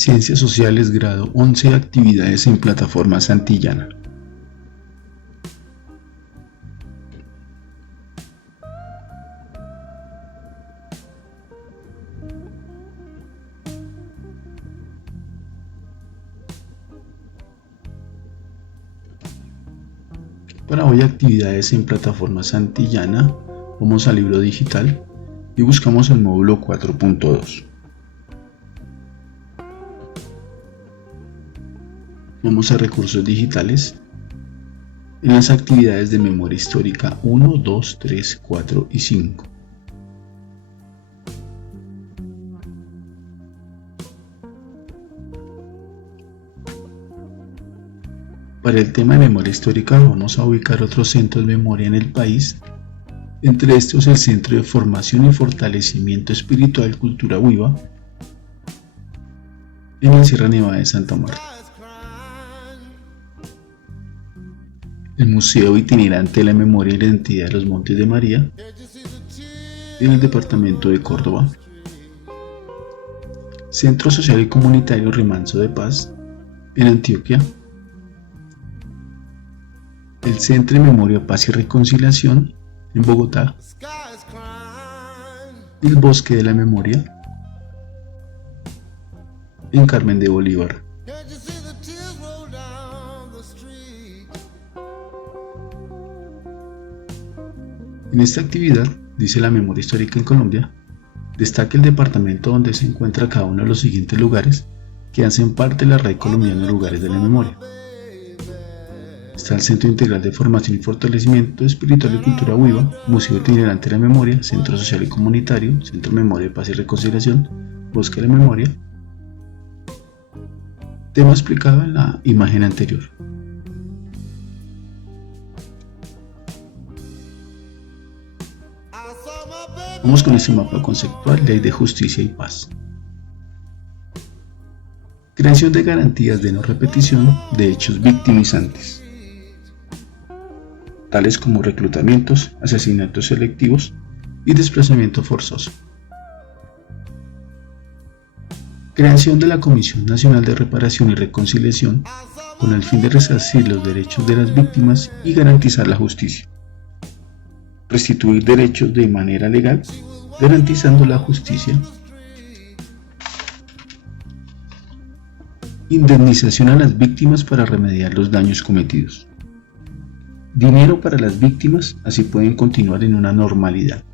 Ciencias Sociales, grado 11, actividades en plataforma Santillana. Para hoy, actividades en plataforma Santillana, vamos al libro digital y buscamos el módulo 4.2. Vamos a recursos digitales. En las actividades de memoria histórica 1, 2, 3, 4 y 5. Para el tema de memoria histórica vamos a ubicar otros centros de memoria en el país, entre estos el Centro de Formación y Fortalecimiento Espiritual Cultura Huiva en la Sierra Nevada de Santa Marta, el Museo Itinerante de la Memoria y la Identidad de los Montes de María en el departamento de Córdoba, Centro Social y Comunitario Remanso de Paz en Antioquia, el Centro de Memoria, Paz y Reconciliación en Bogotá, y el Bosque de la Memoria en Carmen de Bolívar. En esta actividad, dice la memoria histórica en Colombia, destaca el departamento donde se encuentra cada uno de los siguientes lugares que hacen parte de la red colombiana de lugares de la memoria. Está el Centro Integral de Formación y Fortalecimiento Espiritual y Cultura Huiva, Museo Itinerante de la Memoria, Centro Social y Comunitario, Centro de Memoria, Paz y Reconciliación, Bosque de la Memoria. Tema explicado en la imagen anterior. Vamos con este mapa conceptual, Ley de Justicia y Paz. Creación de garantías de no repetición de hechos victimizantes, tales como reclutamientos, asesinatos selectivos y desplazamiento forzoso. Creación de la Comisión Nacional de Reparación y Reconciliación con el fin de resarcir los derechos de las víctimas y garantizar la justicia. Restituir derechos de manera legal, garantizando la justicia. Indemnización a las víctimas para remediar los daños cometidos. Dinero para las víctimas, así pueden continuar en una normalidad.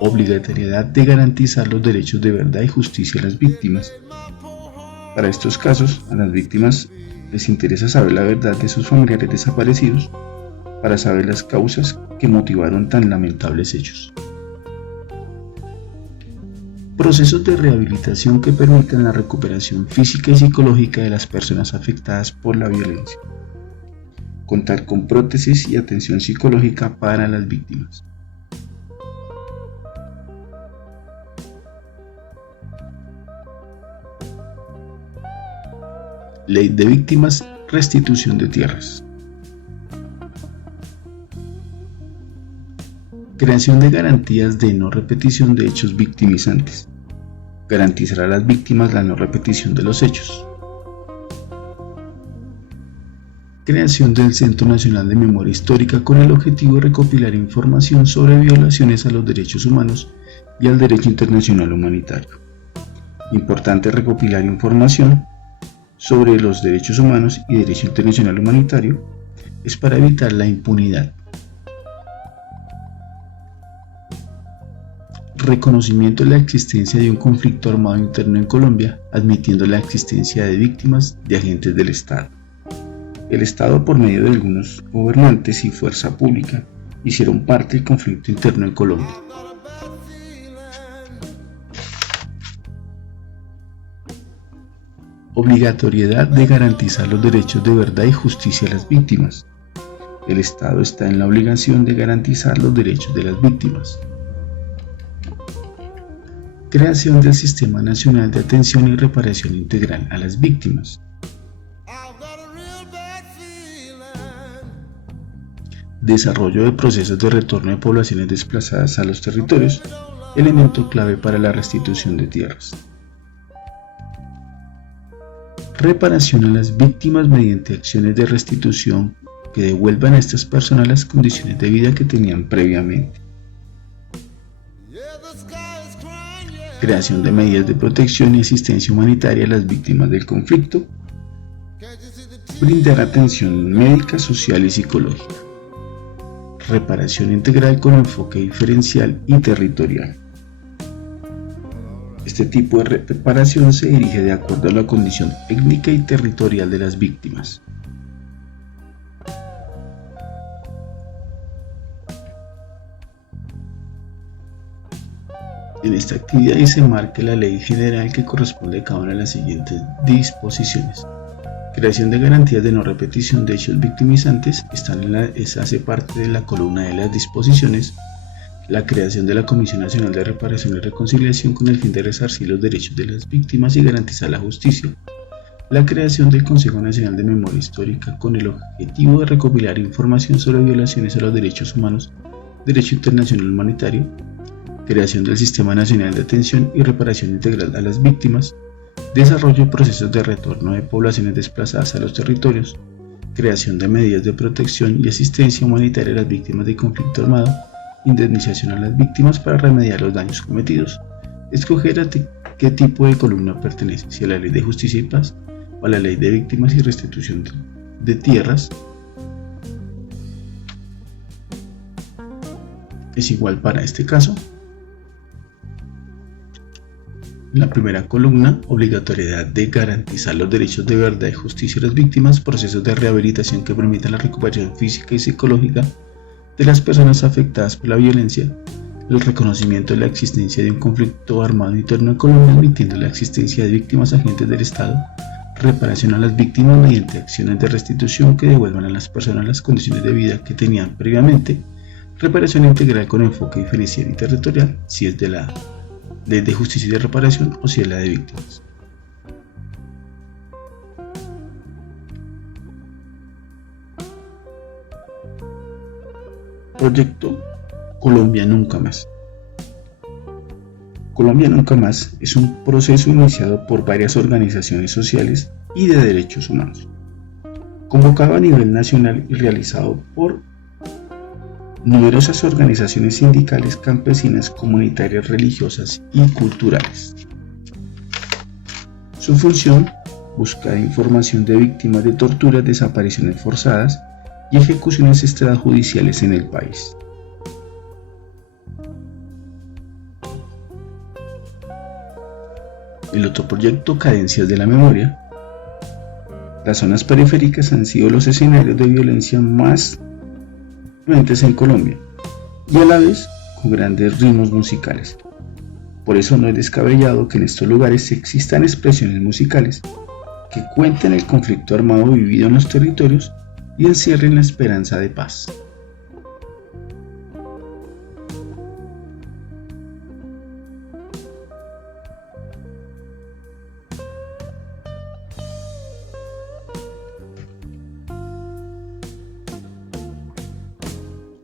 Obligatoriedad de garantizar los derechos de verdad y justicia a las víctimas. Para estos casos, a las víctimas les interesa saber la verdad de sus familiares desaparecidos para saber las causas que motivaron tan lamentables hechos. Procesos de rehabilitación que permitan la recuperación física y psicológica de las personas afectadas por la violencia. Contar con prótesis y atención psicológica para las víctimas. Ley de Víctimas, restitución de tierras. Creación de garantías de no repetición de hechos victimizantes. Garantizar a las víctimas la no repetición de los hechos. Creación del Centro Nacional de Memoria Histórica con el objetivo de recopilar información sobre violaciones a los derechos humanos y al derecho internacional humanitario. Importante recopilar información sobre los derechos humanos y derecho internacional humanitario es para evitar la impunidad. Reconocimiento de la existencia de un conflicto armado interno en Colombia, admitiendo la existencia de víctimas de agentes del Estado. El Estado, por medio de algunos gobernantes y fuerza pública, hicieron parte del conflicto interno en Colombia. Obligatoriedad de garantizar los derechos de verdad y justicia a las víctimas. El Estado está en la obligación de garantizar los derechos de las víctimas. Creación del Sistema Nacional de Atención y Reparación Integral a las Víctimas. Desarrollo de procesos de retorno de poblaciones desplazadas a los territorios, elemento clave para la restitución de tierras. reparación a las víctimas mediante acciones de restitución que devuelvan a estas personas las condiciones de vida que tenían previamente. Creación de medidas de protección y asistencia humanitaria a las víctimas del conflicto. Brindar atención médica, social y psicológica. Reparación integral con enfoque diferencial y territorial. Este tipo de reparación se dirige de acuerdo a la condición étnica y territorial de las víctimas. En esta actividad se marca la ley general que corresponde a cada una de las siguientes disposiciones. Creación de garantías de no repetición de hechos victimizantes, esa hace parte de la columna de las disposiciones. La creación de la Comisión Nacional de Reparación y Reconciliación con el fin de resarcir los derechos de las víctimas y garantizar la justicia. La creación del Consejo Nacional de Memoria Histórica con el objetivo de recopilar información sobre violaciones a los derechos humanos, derecho internacional humanitario. Creación del Sistema Nacional de Atención y Reparación Integral a las Víctimas. Desarrollo de procesos de retorno de poblaciones desplazadas a los territorios. Creación de medidas de protección y asistencia humanitaria a las víctimas de conflicto armado. Indemnización a las víctimas para remediar los daños cometidos. Escoger a qué tipo de columna pertenece, si a la Ley de Justicia y Paz o a la Ley de Víctimas y Restitución de Tierras. Es igual para este caso. En la primera columna, obligatoriedad de garantizar los derechos de verdad y justicia a las víctimas, procesos de rehabilitación que permitan la recuperación física y psicológica de las personas afectadas por la violencia, el reconocimiento de la existencia de un conflicto armado interno en Colombia, admitiendo la existencia de víctimas agentes del Estado, reparación a las víctimas mediante acciones de restitución que devuelvan a las personas las condiciones de vida que tenían previamente, reparación integral con enfoque diferencial y territorial, si es de la Ley de Justicia y de Reparación o si es la de Víctimas. Proyecto Colombia Nunca Más. Colombia Nunca Más es un proceso iniciado por varias organizaciones sociales y de derechos humanos, convocado a nivel nacional y realizado por numerosas organizaciones sindicales, campesinas, comunitarias, religiosas y culturales. Su función: buscar información de víctimas de torturas, desapariciones forzadas y ejecuciones extrajudiciales en el país. El otro proyecto, Cadencias de la Memoria. Las zonas periféricas han sido los escenarios de violencia más frecuentes en Colombia y a la vez con grandes ritmos musicales. Por eso no es descabellado que en estos lugares existan expresiones musicales que cuenten el conflicto armado vivido en los territorios y encierren la esperanza de paz.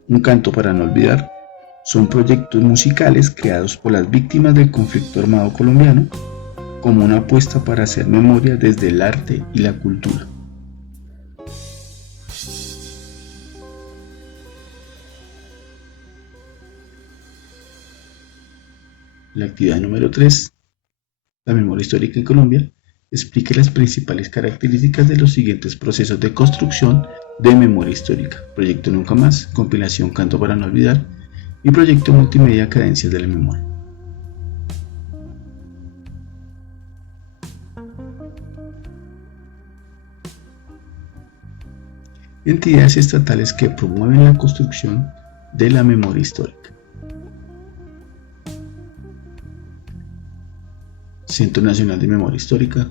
Un canto para no olvidar son proyectos musicales creados por las víctimas del conflicto armado colombiano como una apuesta para hacer memoria desde el arte y la cultura. La actividad número 3, la memoria histórica en Colombia, explique las principales características de los siguientes procesos de construcción de memoria histórica: Proyecto Nunca Más, compilación Canto para no olvidar y proyecto multimedia Cadencias de la Memoria. Entidades estatales que promueven la construcción de la memoria histórica: Centro Nacional de Memoria Histórica,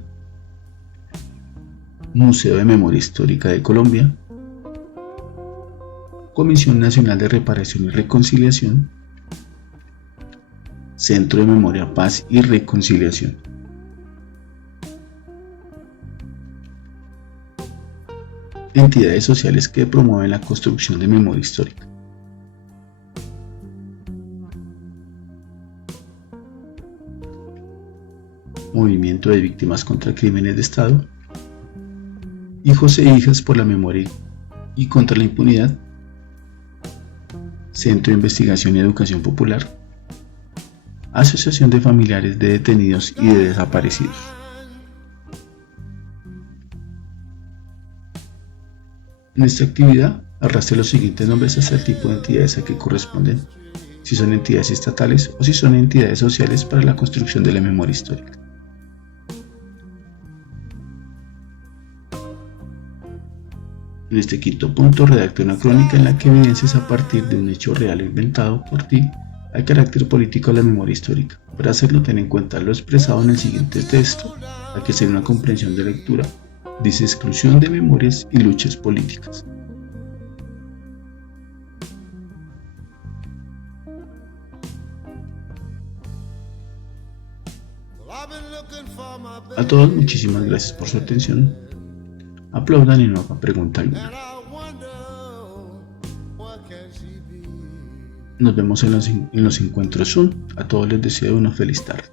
Museo de Memoria Histórica de Colombia, Comisión Nacional de Reparación y Reconciliación, Centro de Memoria, Paz y Reconciliación. Entidades sociales que promueven la construcción de memoria histórica: Movimiento de Víctimas contra Crímenes de Estado, Hijos e hijas por la memoria y contra la impunidad, Centro de Investigación y Educación Popular, Asociación de Familiares de Detenidos y de Desaparecidos. En esta actividad, arrastre los siguientes nombres hasta el tipo de entidades a que corresponden, si son entidades estatales o si son entidades sociales para la construcción de la memoria histórica. En este quinto punto, redacta una crónica en la que evidencias a partir de un hecho real o inventado por ti el carácter político de la memoria histórica. Para hacerlo, ten en cuenta lo expresado en el siguiente texto, a que sea una comprensión de lectura. Dice exclusión de memorias y luchas políticas. A todos, muchísimas gracias por su atención. Aplaudan y no hagan pregunta alguna. Nos vemos en los encuentros Zoom. A todos les deseo una feliz tarde.